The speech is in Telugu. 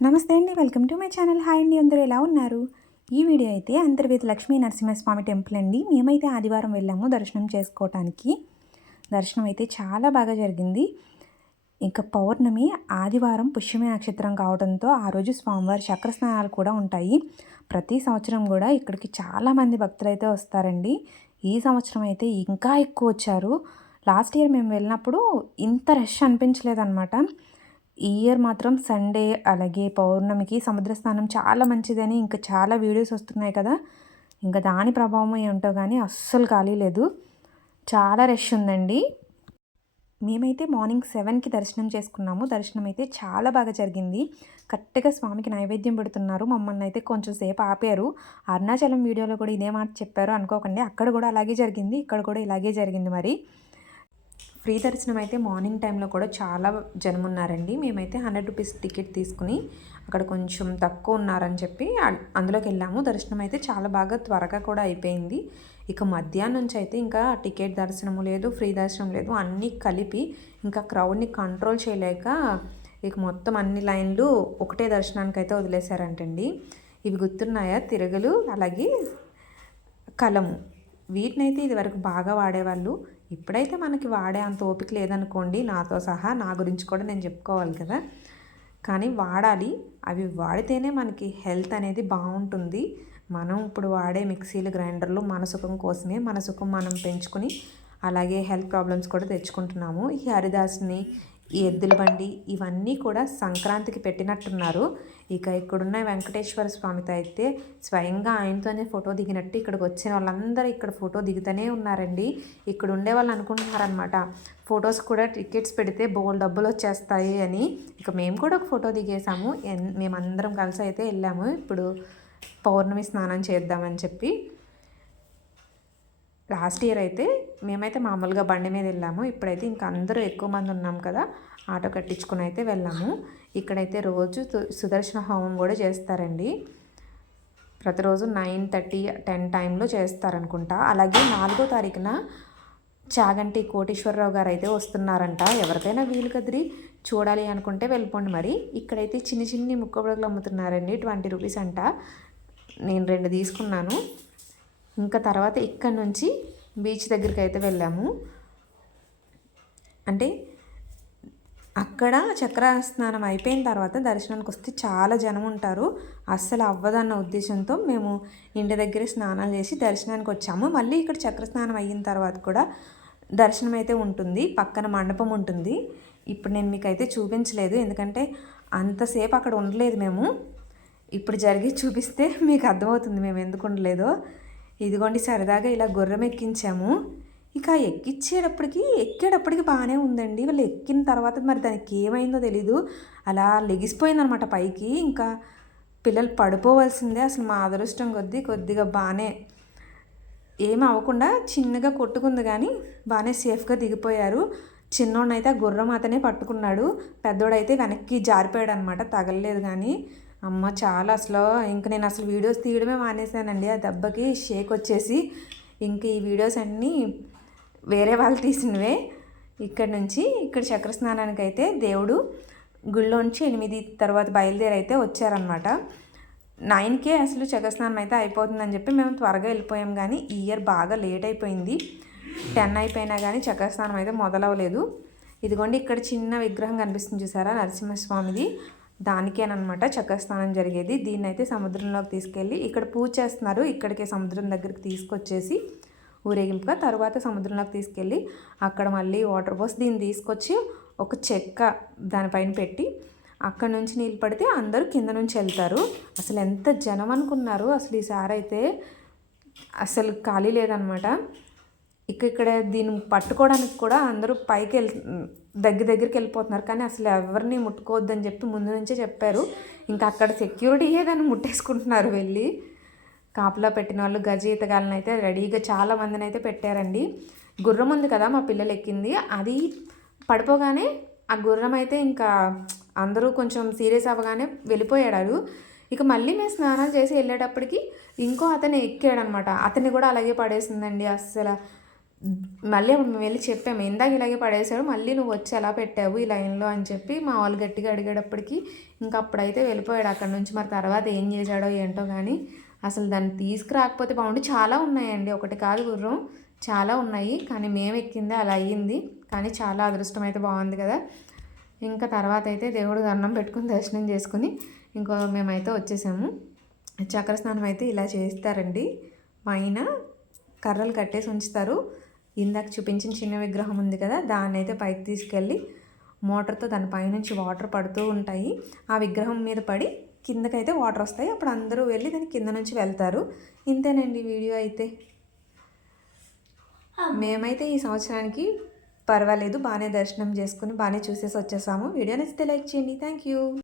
నమస్తే అండి welcome to my channel. Hi అండి అందరూ ఎలా ఉన్నారు? ఈ వీడియో అయితే అంతర్వేది లక్ష్మీ నరసింహస్వామి టెంపుల్ అండి. మేమైతే ఆదివారం వెళ్ళాము దర్శనం చేసుకోవటానికి. దర్శనం అయితే చాలా బాగా జరిగింది. ఇంకా పౌర్ణమి ఆదివారం పుష్యమి నక్షత్రం కావడంతో ఆ రోజు స్వామివారి చక్ర స్నానాలు కూడా ఉంటాయి. ప్రతి సంవత్సరం కూడా ఇక్కడికి చాలామంది భక్తులు అయితే వస్తారండి. ఈ సంవత్సరం అయితే ఇంకా ఎక్కువ వచ్చారు. లాస్ట్ ఇయర్ మేము వెళ్ళినప్పుడు ఇంత రష్ అనిపించలేదన్నమాట. ఈ ఇయర్ మాత్రం సండే అలాగే పౌర్ణమికి సముద్ర స్నానం చాలా మంచిదని ఇంకా చాలా వీడియోస్ వస్తున్నాయి కదా. ఇంకా దాని ప్రభావం ఏంటో కానీ అస్సలు ఖాళీ లేదు. చాలా రష్ ఉందండి. మేమైతే మార్నింగ్ సెవెన్కి దర్శనం చేసుకున్నాము. దర్శనం అయితే చాలా బాగా జరిగింది. కరెక్ట్గా స్వామికి నైవేద్యం పెడుతున్నారు. మమ్మల్ని అయితే కొంచెం సేపు ఆపారు. అరుణాచలం వీడియోలో కూడా ఇదే మాట చెప్పారు. అనుకోకండి. అక్కడ కూడా అలాగే జరిగింది. ఇక్కడ కూడా ఇలాగే జరిగింది మరి. ఫ్రీ దర్శనం అయితే మార్నింగ్ టైంలో కూడా చాలా జనం ఉన్నారండి మేమైతే హండ్రెడ్ రూపీస్ టికెట్ తీసుకుని అక్కడ కొంచెం తక్కువ ఉన్నారని చెప్పి అందులోకి వెళ్ళాము. దర్శనం అయితే చాలా బాగా త్వరగా కూడా అయిపోయింది. ఇక మధ్యాహ్నం నుంచి అయితే ఇంకా టికెట్ దర్శనము లేదు ఫ్రీ దర్శనం లేదు అన్నీ కలిపి ఇంకా క్రౌడ్ని కంట్రోల్ చేయలేక ఇక మొత్తం అన్ని లైన్లు ఒకటే దర్శనానికి అయితే వదిలేశారంటండి. ఇవి గుర్తున్నాయా? తిరగలు అలాగే కలము. వీటినైతే ఇదివరకు బాగా వాడేవాళ్ళు. ఇప్పుడైతే మనకి వాడే అంత ఓపిక లేదనుకోండి నాతో సహా నా గురించి కూడా నేను చెప్పుకోవాలి కదా. కానీ వాడాలి. అవి వాడితేనే మనకి హెల్త్ అనేది బాగుంటుంది. మనం ఇప్పుడు వాడే మిక్సీలు గ్రైండర్లు మన సుఖం కోసమే మన సుఖం మనం పెంచుకుని అలాగే హెల్త్ ప్రాబ్లమ్స్ కూడా తెచ్చుకుంటున్నాము. ఈ హరిదాస్ని ఈ ఎద్దుల బండి ఇవన్నీ కూడా సంక్రాంతికి పెట్టినట్టున్నారు. ఇక ఇక్కడున్న వెంకటేశ్వర స్వామితో అయితే స్వయంగా ఆయనతోనే ఫోటో దిగినట్టు ఇక్కడికి వచ్చిన వాళ్ళందరూ ఇక్కడ ఫోటో దిగుతూనే ఉన్నారండి. ఇక్కడ ఉండే వాళ్ళు అనుకుంటున్నారనమాట ఫొటోస్ కూడా టికెట్స్ పెడితే బోల్ డబ్బులు వచ్చేస్తాయి అని. ఇక మేము కూడా ఒక ఫోటో దిగేసాము ఎన్- మేమందరం కలిసి అయితే వెళ్ళాము. ఇప్పుడు పౌర్ణమి స్నానం చేద్దామని చెప్పి లాస్ట్ ఇయర్ అయితే మేమైతే మామూలుగా బండి మీద వెళ్ళాము. ఇప్పుడైతే ఇంకా అందరూ ఎక్కువ మంది ఉన్నాం కదా ఆటో కట్టించుకుని అయితే వెళ్ళాము. ఇక్కడైతే రోజు సు- సుదర్శన హోమం కూడా చేస్తారండి. ప్రతిరోజు నైన్ థర్టీ టెన్ టైంలో చేస్తారనుకుంటా. అలాగే నాలుగో తారీఖున చాగంటి కోటేశ్వరరావు గారు అయితే వస్తున్నారంట. ఎవరికైనా వీలు కదిరి చూడాలి అనుకుంటే వెళ్ళిపోండి మరి. ఇక్కడైతే చిన్ని చిన్ని ముక్కబుడగలు అమ్ముతున్నారండి. ట్వంటీ రూపీస్ అంట. నేను రెండు తీసుకున్నాను. ఇంకా తర్వాత ఇక్కడ నుంచి బీచ్ దగ్గరికి అయితే వెళ్ళాము. అంటే అక్కడ చక్ర స్నానం అయిపోయిన తర్వాత దర్శనానికి వస్తే చాలా జనం ఉంటారు. అస్సలు అవ్వదన్న ఉద్దేశంతో మేము ఇంటి దగ్గర స్నానాలు చేసి దర్శనానికి వచ్చాము. మళ్ళీ ఇక్కడ చక్ర స్నానం అయిన తర్వాత కూడా దర్శనం అయితే ఉంటుంది. పక్కన మండపం ఉంటుంది. ఇప్పుడు నేను మీకు అయితే చూపించలేదు. ఎందుకంటే అంతసేపు అక్కడ ఉండలేదు మేము. ఇప్పుడు జరిగి చూపిస్తే మీకు అర్థమవుతుంది మేము ఎందుకు ఉండలేదో. ఇదిగోండి సరదాగా ఇలా గుర్రం ఎక్కించాము. ఇక ఎక్కిచ్చేటప్పటికి ఎక్కేటప్పటికి బాగానే ఉందండి. వాళ్ళు ఎక్కిన తర్వాత మరి దానికి ఏమైందో తెలీదు. అలా లెగిసిపోయిందనమాట పైకి. ఇంకా పిల్లలు పడిపోవాల్సిందే అసలు మా అదృష్టం కొద్దీ. కొద్దిగా బాగానే ఏమి అవ్వకుండా చిన్నగా కొట్టుకుంది కానీ బాగానే సేఫ్గా దిగిపోయారు. చిన్నోడైతే ఆ గుర్రం అతనే పట్టుకున్నాడు. పెద్దోడైతే వెనక్కి జారిపోయాడు అనమాట తగలలేదు కానీ. అమ్మ చాలా అసలు ఇంక నేను అసలు వీడియోస్ తీయడమే మానేశానండి ఆ దెబ్బకి షేక్ వచ్చేసి ఇంక ఈ వీడియోస్ అన్నీ వేరే వాళ్ళు తీసినవే. ఇక్కడ నుంచి ఇక్కడ చక్ర స్నానానికి అయితే దేవుడు గుళ్ళోంచి ఎనిమిది తర్వాత బయలుదేరి అయితే వచ్చారనమాట నైన్కే అసలు చక్రస్నానం అయితే అయిపోతుందని చెప్పి మేము త్వరగా వెళ్ళిపోయాం కానీ ఈ ఇయర్ బాగా లేట్ అయిపోయింది. టెన్ అయిపోయినా కానీ చక్రస్నానం అయితే మొదలవ్వలేదు. ఇదిగోండి ఇక్కడ చిన్న విగ్రహం కనిపిస్తుంది చూసారా? నరసింహస్వామిది. దానికేనమాట చక్రస్నానం జరిగేది. దీన్ని అయితే సముద్రంలోకి తీసుకెళ్ళి ఇక్కడ పూజ చేస్తున్నారు. ఇక్కడికే సముద్రం దగ్గరికి తీసుకొచ్చేసి ఊరేగింపుగా తర్వాత సముద్రంలోకి తీసుకెళ్ళి అక్కడ మళ్ళీ వాటర్ పోసి దీన్ని తీసుకొచ్చి ఒక చెక్క దానిపైన పెట్టి అక్కడ నుంచి నీళ్ళు పడితే అందరూ కింద నుంచి వెళ్తారు. అసలు ఎంత జనం అనుకున్నారు. అసలు ఈసారి అయితే అసలు ఖాళీ లేదనమాట ఇక ఇక్కడ దీన్ని పట్టుకోవడానికి కూడా అందరూ పైకి వెళ్ దగ్గర దగ్గరికి వెళ్ళిపోతున్నారు. కానీ అసలు ఎవరిని ముట్టుకోవద్దని చెప్పి ముందు నుంచే చెప్పారు. ఇంకా అక్కడ సెక్యూరిటీ దాన్ని ముట్టేసుకుంటున్నారు వెళ్ళి. కాపలా పెట్టిన వాళ్ళు గజ అయితే రెడీగా చాలా మందిని అయితే పెట్టారండి. గుర్రం ఉంది కదా మా పిల్లలు ఎక్కింది. అది పడిపోగానే ఆ గుర్రం అయితే ఇంకా అందరూ కొంచెం సీరియస్ అవ్వగానే వెళ్ళిపోయాడు ఇక మళ్ళీ మేము స్నానాలు చేసి వెళ్ళేటప్పటికి ఇంకో అతను ఎక్కాడనమాట. అతన్ని కూడా అలాగే పడేసిందండి అస్సలు. మళ్ళీ అప్పుడు మేము వెళ్ళి చెప్పాము ఇందాక ఇలాగే పడేసాడు మళ్ళీ నువ్వు వచ్చి ఎలా పెట్టావు ఈ లైన్లో అని చెప్పి మా వాళ్ళు గట్టిగా అడిగేటప్పటికి ఇంకా అప్పుడైతే వెళ్ళిపోయాడు. అక్కడ నుంచి మరి తర్వాత ఏం చేశాడో ఏంటో కానీ అసలు దాన్ని తీసుకురాకపోతే బాగుండి. చాలా ఉన్నాయండి. ఒకటి కాదు గుర్రం చాలా ఉన్నాయి. కానీ మేము ఎక్కింది అలా అయ్యింది. కానీ చాలా అదృష్టం అయితే బాగుంది కదా. ఇంకా తర్వాత అయితే దేవుడు దండం పెట్టుకుని దర్శనం చేసుకుని ఇంకో మేమైతే వచ్చేసాము. చక్ర స్నానం అయితే ఇలా చేస్తారండి. పైన కర్రలు కట్టేసి ఉంచుతారు. ఇందాక చూపించిన చిన్న విగ్రహం ఉంది కదా దాన్ని అయితే పైకి తీసుకెళ్ళి మోటార్తో దాని పైనుంచి వాటర్ పడుతూ ఉంటాయి. ఆ విగ్రహం మీద పడి కిందకైతే వాటర్ వస్తాయి. అప్పుడు అందరూ వెళ్ళి దాని కింద నుంచి వెళ్తారు. ఇంతేనండి వీడియో అయితే. మేమైతే ఈ సంవత్సరానికి పర్వాలేదు బాగానే దర్శనం చేసుకుని బాగానే చూసేసి వచ్చేసాము. వీడియో నచ్చితే లైక్ చేయండి. Thank you.